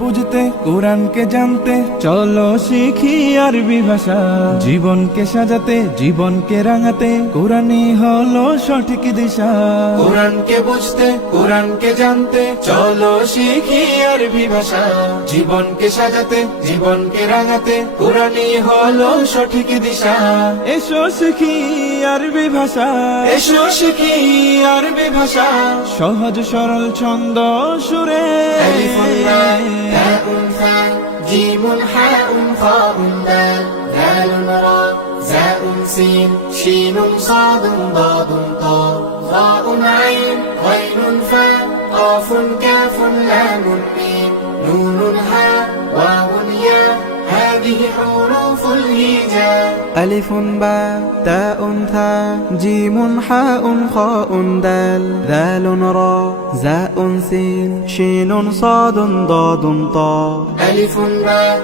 বুঝতে কোরআনকে জানতে চলো শিখি আরবি ভাষা, জীবনকে সাজাতে জীবনকে রাঙাতে কোরআনই হলো সঠিক দিশা। কোরআনকে বুঝতে কোরআনকে জানতে চলো শিখি আরবি ভাষা, জীবনকে সাজাতে জীবনকে রাঙাতে কোরআনই হলো সঠিক দিশা। এসো শিখি আরবি ভাষা, এসো শিখি আরবি ভাষা, সহজ সরল ছন্দ সুরে। تاء ثاء جيم حاء خاء دال ذال راء زاء سين شين صاد ضاد طاء ظاء عين غين فاء قاف كاف لام ميم نون هاء واو ياء هذه حروف الهجاء. ألف باء تاء ثاء جيم حاء خاء دال ذال راء زاء سين شين صاد ضاد طاء. ألف باء